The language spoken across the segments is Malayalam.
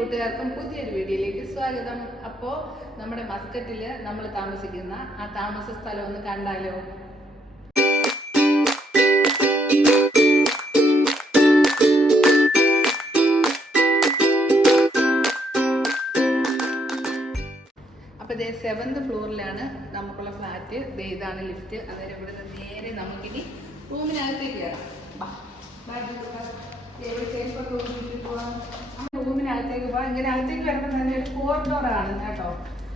കൂട്ടുകാർക്കും പുതിയൊരു വീഡിയോയിലേക്ക് സ്വാഗതം. അപ്പോൾ നമ്മുടെ മസ്കറ്റിൽ നമ്മൾ താമസിക്കുന്ന ആ താമസ സ്ഥലം ഒന്ന് കണ്ടാലോ? അപ്പോൾ ഇതേ 7th ഫ്ലോറിലാണ് നമുക്കുള്ള ഫ്ലാറ്റ്. ഇതാണ് ലിഫ്റ്റ്. അന്നേരം ഇവിടെ നിന്ന് നേരെ നമുക്കിനി റൂമിനകത്തേക്ക് കയറാം. റൂമിനകത്തേക്ക് പോവാം. ഇങ്ങനെ അകത്തേക്ക് വരുമ്പോൾ തന്നെ ഒരു കോറിഡോറാണ് കേട്ടോ.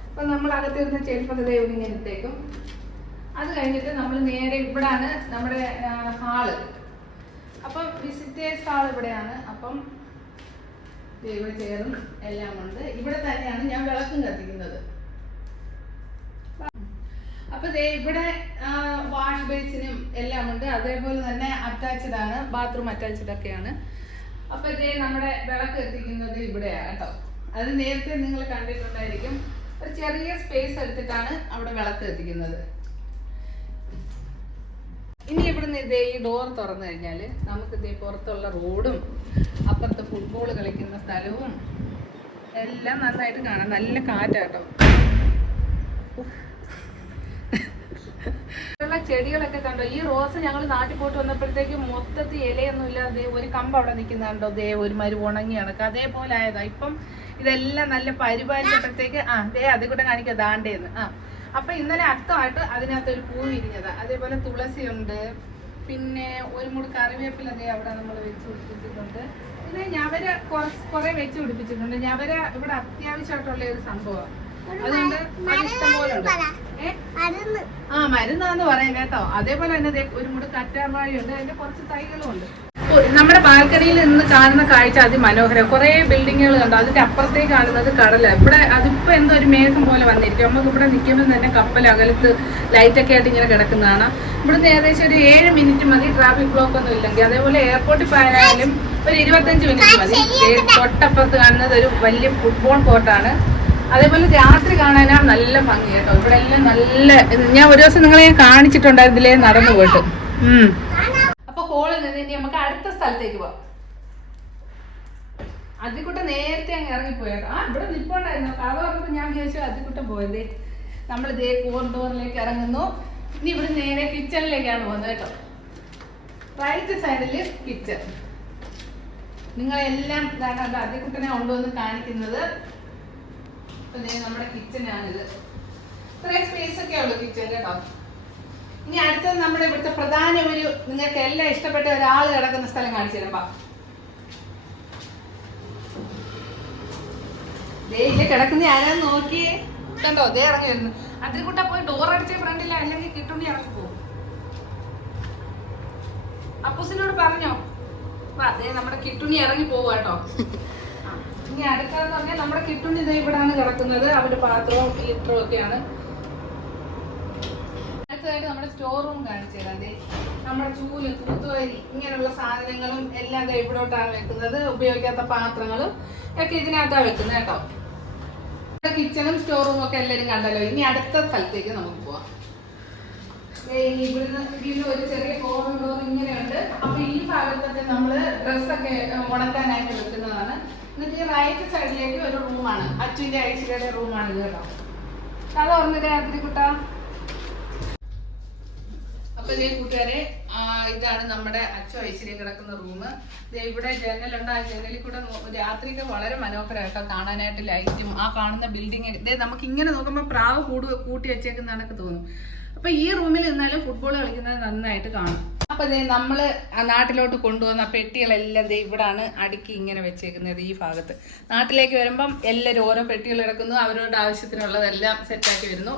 അപ്പം നമ്മൾ അകത്തിരുന്ന ചെരുപ്പൊക്കെ ദൈവം ഇങ്ങനെ ഇട്ടേക്കും. അത് കഴിഞ്ഞിട്ട് നമ്മൾ നേരെ ഇവിടാണ് നമ്മുടെ ഹാള്. അപ്പം വിസിറ്റേഴ്സ് ഹാൾ ഇവിടെയാണ്. അപ്പം ഇവിടെ ചെയറും എല്ലാം ഉണ്ട്. ഇവിടെ തന്നെയാണ് ഞാൻ വിളക്കും കത്തിക്കുന്നത്. അപ്പൊ ഇവിടെ വാഷ് ബേസിനും എല്ലാം ഉണ്ട്. അതേപോലെ തന്നെ അറ്റാച്ച്ഡ് ആണ്, ബാത്റൂം അറ്റാച്ച്ഡ് ഒക്കെയാണ്. അപ്പൊ നമ്മുടെ വിളക്ക് എത്തിക്കുന്നത് ഇവിടെയാണ് കേട്ടോ. അത് നേരത്തെ നിങ്ങൾ കണ്ടിട്ടുണ്ടായിരിക്കും. ഒരു ചെറിയ സ്പേസ് എടുത്തിട്ടാണ് അവിടെ വിളക്ക് എത്തിക്കുന്നത്. ഇനി ഇവിടുന്ന് ഈ ഡോർ തുറന്നു കഴിഞ്ഞാല് നമുക്ക് പുറത്തുള്ള റോഡും അപ്പുറത്ത് ഫുട്ബോൾ കളിക്കുന്ന സ്ഥലവും എല്ലാം നന്നായിട്ട് കാണാം. നല്ല കാറ്റാട്ടോ. ചെടികളൊക്കെ കണ്ടോ? ഈ റോസ് ഞങ്ങൾ നാട്ടിൽ പോയിട്ട് വന്നപ്പോഴത്തേക്ക് മൊത്തത്തിൽ ഇലയൊന്നും ഇല്ലാതെ ഒരു കമ്പ് അവിടെ നിൽക്കുന്നുണ്ടോ? ഒരു മരു ഉണങ്ങി കണക്ക് അതേപോലെ ആയതാ. ഇപ്പം ഇതെല്ലാം നല്ല പരിപാലിച്ചപ്പോഴത്തേക്ക് അതേ കൂടെ കാണിക്കുക ദാണ്ടേന്ന്. അപ്പൊ ഇന്നലെ അത്തമായിട്ട് അതിനകത്തൊരു പൂ വിരിഞ്ഞതാ. അതേപോലെ തുളസി ഉണ്ട്. പിന്നെ ഒരു മുടി കറിവേപ്പില അവിടെ നമ്മൾ വെച്ച് പിടിപ്പിച്ചിട്ടുണ്ട്. പിന്നെ ഞവര കുറെ വെച്ച് പിടിപ്പിച്ചിട്ടുണ്ട്. ഞവര ഇവിടെ അത്യാവശ്യമായിട്ടുള്ള ഒരു സംഭവം. അതുകൊണ്ട് ഇഷ്ടംപോലെ ഉണ്ട്. മരുന്നാന്ന് പറയാം കേട്ടോ. അതേപോലെ തന്നെ ഒരു മുടി കറ്റാർവാഴയുണ്ട്. അതിന്റെ കുറച്ച് തൈകളും ഉണ്ട്. നമ്മുടെ ബാൽക്കണിയിൽ നിന്ന് കാണുന്ന കാഴ്ച അതിമനോഹരം. കുറെ ബിൽഡിങ്ങുകൾ കണ്ടോ? അതിന്റെ അപ്പുറത്തേക്ക് കാണുന്നത് കടല. ഇവിടെ അതിപ്പോ എന്തോ ഒരു മേഘം പോലെ വന്നിരിക്കും. നമുക്ക് ഇവിടെ നിൽക്കുമ്പോൾ തന്നെ കപ്പൽ അകലത്ത് ലൈറ്റൊക്കെ ആയിട്ട് ഇങ്ങനെ കിടക്കുന്നതാണ്. ഇവിടുന്ന് ഏകദേശം ഒരു 7 മിനിറ്റ് മതി, ട്രാഫിക് ബ്ലോക്ക് ഒന്നും ഇല്ലെങ്കിൽ. അതേപോലെ എയർപോർട്ടിൽ പോയാലും ഒരു 25 മിനിറ്റ് മതി. തൊട്ടപ്പുറത്ത് കാണുന്നത് ഒരു വലിയ ഫുട്ബോൾ കോർട്ടാണ്. അതേപോലെ രാത്രി കാണാനാണ് നല്ല ഭംഗി കേട്ടോ. ഇവിടെ എല്ലാം നല്ല, ഞാൻ ഒരു ദിവസം നിങ്ങളെ കാണിച്ചിട്ടുണ്ടായിരുന്നു ഇതിലേ നടന്നു പോയിട്ട്. അപ്പൊ ഹോളിൽ നിന്ന് ഇനി നമുക്ക് അടുത്ത സ്ഥലത്തേക്ക് പോവാം. അതിക്കുട്ട നേരത്തെ അങ്ങ് ഇറങ്ങിപ്പോയേട്ടോ. ഇവിടെ നിൽപ്പുണ്ടായിരുന്നു. കഥ പറഞ്ഞപ്പോ ഞാൻ വിചാരിച്ചു അതിക്കുട്ടൻ പോയതേ. നമ്മൾ ഇതേ കോറിഡോറിലേക്ക് ഇറങ്ങുന്നു. ഇനി ഇവിടെ നേരെ കിച്ചണിലേക്കാണ് പോകുന്നത് കേട്ടോ. റൈറ്റ് സൈഡില് കിച്ചൺ. നിങ്ങളെല്ലാം ഇതാണ് അതിക്കുട്ടനെ കൊണ്ടുവന്ന് കാണിക്കുന്നത്. നമ്മുടെ കിച്ചനാണിത്. ഇത്രയും സ്പേസ് ഒക്കെ ഉള്ളു കിച്ചൺ കേട്ടോ. ഇനി അടുത്തത് നമ്മുടെ ഇവിടുത്തെ പ്രധാന ഒരു നിങ്ങൾക്ക് എല്ലാം ഇഷ്ടപ്പെട്ട ഒരാൾ കിടക്കുന്ന സ്ഥലം കാണിച്ചു തരാം. കിടക്കുന്ന ആരാന്ന് നോക്കിയേ കണ്ടോ? ദേ ഇറങ്ങി വരുന്നു. അതിൽക്കൂട്ട പോയി ഡോർ അടിച്ച ഫ്രണ്ടില്ല, അല്ലെങ്കിൽ കിട്ടുണ്ടി ഇറങ്ങി പോകും. അപ്പൂസിനോട് പറഞ്ഞോ? അതേ നമ്മുടെ കിട്ടുണ്ടി ഇറങ്ങി പോവുക കേട്ടോ. ഇനി അടുത്തതെന്ന് പറഞ്ഞാൽ നമ്മുടെ കിട്ടുണ്ടി ഇവിടാണ് കിടക്കുന്നത്. അവരുടെ പാത്രവും ലിറ്ററും ഒക്കെയാണ്. അടുത്തതായിട്ട് നമ്മുടെ സ്റ്റോർ റൂം കാണിച്ചു തരാം. നമ്മുടെ ചൂല്, തൂത്തുവരി ഇങ്ങനെയുള്ള സാധനങ്ങളും എല്ലാം ഇവിടോട്ടാണ് വെക്കുന്നത്. ഉപയോഗിക്കാത്ത പാത്രങ്ങളും ഒക്കെ ഇതിനകത്താണ് വെക്കുന്നത് കേട്ടോ. കിച്ചണും സ്റ്റോർ റൂമും ഒക്കെ എല്ലാവരും കണ്ടല്ലോ. ഇനി അടുത്ത സ്ഥലത്തേക്ക് നമുക്ക് പോവാം. ഇവിടുന്ന് ഒരു ചെറിയ കോറിഡോർ ഇങ്ങനെയുണ്ട്. അപ്പൊ ഈ ഭാഗത്തൊക്കെ നമ്മള് ഡ്രസ്സൊക്കെ ഉണക്കാനായിട്ട് വെക്കുന്നതാണ്. എന്നിട്ട് ഈ റൈറ്റ് സൈഡിലേക്ക് ഒരു റൂമാണ്. അച്ഛൻ്റെ ഐശ്വര്യയുടെ റൂമാണ് ഇത് കേട്ടോ. കഥ ഓർമ്മ രാത്രിക്കുട്ടാ. അപ്പൊ ഇതേ കൂട്ടുകാരെ, ഇതാണ് നമ്മുടെ അച്ഛൻ ഐശ്വര്യം കിടക്കുന്ന റൂം. ഇവിടെ ജനലുണ്ട്. ആ ജനലിൽ കൂടെ രാത്രിയൊക്കെ വളരെ മനോഹരമായിട്ടോ കാണാനായിട്ട്. ലൈറ്റും ആ കാണുന്ന ബിൽഡിങ് നമുക്ക് ഇങ്ങനെ നോക്കുമ്പോൾ പ്രാവ് കൂട്ടി വെച്ചേക്കുന്നതാണൊക്കെ തോന്നും. അപ്പൊ ഈ റൂമിൽ നിന്നാലും ഫുട്ബോൾ കളിക്കുന്നത് നന്നായിട്ട് കാണും. അപ്പൊ നമ്മള് നാട്ടിലോട്ട് കൊണ്ടുവന്ന പെട്ടികളെല്ലാം ഇവിടാണ് അടുക്കി ഇങ്ങനെ വെച്ചേക്കുന്നത്. ഈ ഭാഗത്ത് നാട്ടിലേക്ക് വരുമ്പം എല്ലാവരും ഓരോ പെട്ടികൾ എടുക്കുന്നു. അവരുടെ ആവശ്യത്തിനുള്ളതെല്ലാം സെറ്റാക്കി വരുന്നു.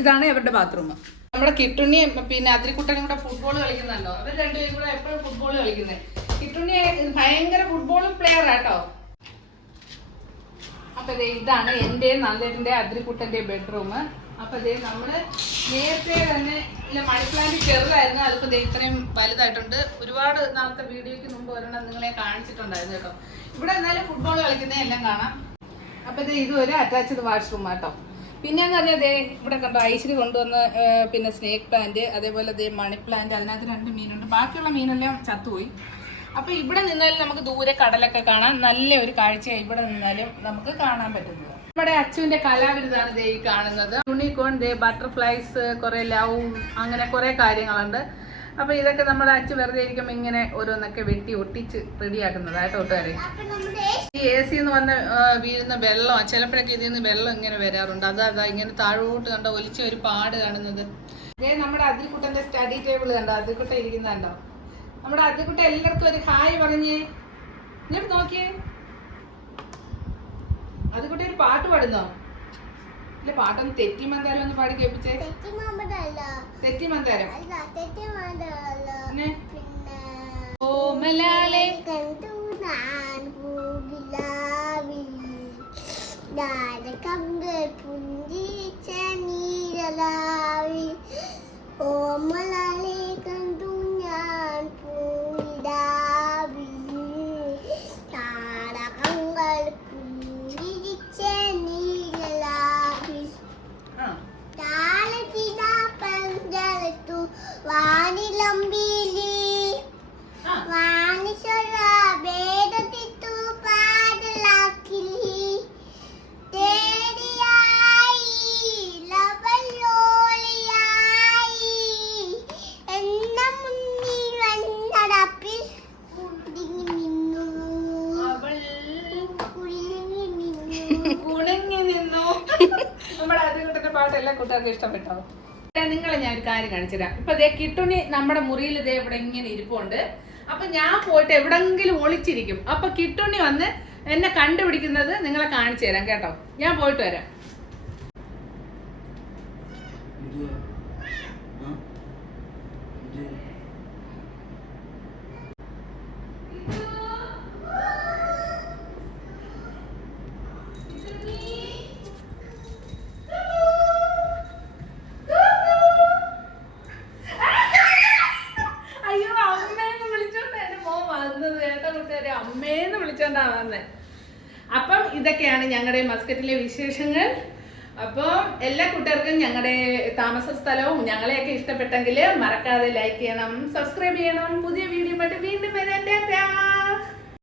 ഇതാണ് അവരുടെ ബാത്റൂം. നമ്മുടെ കിട്ടുണ്ണി പിന്നെ അതിരിക്കുട്ടനും കൂടെ ഫുട്ബോൾ കളിക്കുന്നല്ലോ. അവർ രണ്ടുപേരും കൂടെ എപ്പോഴും ഫുട്ബോൾ കളിക്കുന്നത്. കിട്ടുണ്ണി ഭയങ്കര ഫുട്ബോൾ പ്ലെയർ ആട്ടോ. അപ്പൊ ഇതാണ് എൻ്റെ നന്ദേട്ടൻ്റെ അതിരിക്കുട്ടൻ്റെ ബെഡ്റൂം. അപ്പൊ നമ്മള് നേരത്തെ തന്നെ മണി പ്ലാന്റ് ചെറുതായിരുന്നു. അതിപ്പോ ഇത്രയും വലുതായിട്ടുണ്ട്. ഒരുപാട് നാളത്തെ വീഡിയോയ്ക്ക് മുമ്പ് ഒരെണ്ണം നിങ്ങളെ കാണിച്ചിട്ടുണ്ടായിരുന്നു കേട്ടോ. ഇവിടെ എന്നാലും ഫുട്ബോൾ കളിക്കുന്ന എല്ലാം കാണാം. അപ്പൊ ഇത് ഒരു അറ്റാച്ച്ഡ് വാഷ്റൂം ആട്ടോ. പിന്നെന്ന് പറഞ്ഞാൽ ഇവിടെ കണ്ടോ ഐശ്വര്യ കൊണ്ടുവന്ന് പിന്നെ സ്നേക്ക് പ്ലാന്റ്, അതേപോലെ മണി പ്ലാന്റ്. അതിനകത്ത് 2 മീനുണ്ട്. ബാക്കിയുള്ള മീനെല്ലാം ചത്തുപോയി. അപ്പൊ ഇവിടെ നിന്നാലും നമുക്ക് ദൂരെ കടലൊക്കെ കാണാൻ നല്ല ഒരു കാഴ്ച ഇവിടെ നിന്നാലും നമുക്ക് കാണാൻ പറ്റുന്നത്. നമ്മുടെ അച്ചുവിന്റെ കലാവിരുതാണ് ദേ ഈ കാണുന്നത്. യൂണിക്കോൺ, ദേ ബട്ടർഫ്ലൈസ്, കുറെ ലവ്, അങ്ങനെ കുറെ കാര്യങ്ങളുണ്ട്. അപ്പൊ ഇതൊക്കെ നമ്മുടെ അച്ചു വെറുതെ ഇരിക്കുമ്പോൾ ഇങ്ങനെ ഓരോന്നൊക്കെ വെട്ടി ഒട്ടിച്ച് റെഡിയാക്കുന്നതായിട്ട് കൂട്ടുകാരെ. ഈ AC എന്ന് പറഞ്ഞ വീഴുന്ന വെള്ളം ചിലപ്പോഴൊക്കെ ഇതിൽ നിന്ന് വെള്ളം ഇങ്ങനെ വരാറുണ്ട്. അതാ ഇങ്ങനെ താഴോട്ട് കണ്ടോ ഒലിച്ച ഒരു പാട് കാണുന്നത്. ഇതേ നമ്മുടെ അതിൽക്കുട്ടന്റെ സ്റ്റഡി ടേബിൾ കണ്ടോ, അതിൽക്കുട്ട ഇരിക്കുന്നുണ്ടോ. നമ്മുടെ അതിൽക്കുട്ട എല്ലാവർക്കും ഒരു ഹായ് പറഞ്ഞേ. ഇങ്ങോട്ട് നോക്കിയേ, അതിൽക്കുട്ട ഒരു പാട്ട് പാടുന്നോ? ഇല്ല, പാട്ടൊന്ന് തെറ്റിമന്താരം ഒന്ന് പാടി കേൾപ്പിച്ചേ. തെറ്റിമന്താരം ഓമലാലെ പുഞ്ചിരിച്ച നീരലാവി ഓമലാലെ കണ്ടു ഞാൻ പൂവിടാവി താരകങ്ങൾ പുഞ്ചിരിച്ച നീരലാവി താളത്തിന പഞ്ചരത്തു വാനിലമ്പിലി വാണിശ്വര ഭേദത്തിത്തു പാടലാക്കിലി തേടിയായി ലവലോളിയായി എന്ന മുന്നിൽ വന്നടപ്പിൽ കുടുങ്ങി നിന്നു അവൾ കുടുങ്ങി നിന്നു. നമ്മുടെ അതിന്റെ പാട്ട് എല്ലാ കൂട്ടുകാർക്കും ഇഷ്ടപ്പെട്ടോ? നിങ്ങളെ ഞാൻ ഒരു കാര്യം കാണിച്ചുതരാം. ഇപ്പൊ ദേ കിട്ടുണി നമ്മുടെ മുറിയിൽ ദേ ഇവിടെ ഇങ്ങനെ ഇരിപ്പുണ്ട്. അപ്പൊ ഞാൻ പോയിട്ട് എവിടെങ്കിലും ഒളിച്ചിരിക്കും. അപ്പൊ കിട്ടുണി വന്ന് എന്നെ കണ്ടുപിടിക്കുന്നത് നിങ്ങളെ കാണിച്ചു തരാം കേട്ടോ. ഞാൻ പോയിട്ട് വരാം. അമ്മേന്ന് വിളിച്ചോണ്ടാ വന്നേ. അപ്പം ഇതൊക്കെയാണ് ഞങ്ങളുടെ മസ്കറ്റിലെ വിശേഷങ്ങൾ. അപ്പം എല്ലാ കൂട്ടുകാർക്കും ഞങ്ങളുടെ താമസ സ്ഥലവും ഞങ്ങളെയൊക്കെ ഇഷ്ടപ്പെട്ടെങ്കിൽ മറക്കാതെ ലൈക്ക് ചെയ്യണം, സബ്സ്ക്രൈബ് ചെയ്യണം. പുതിയ വീഡിയോ ആയിട്ട് വീണ്ടും വരാം.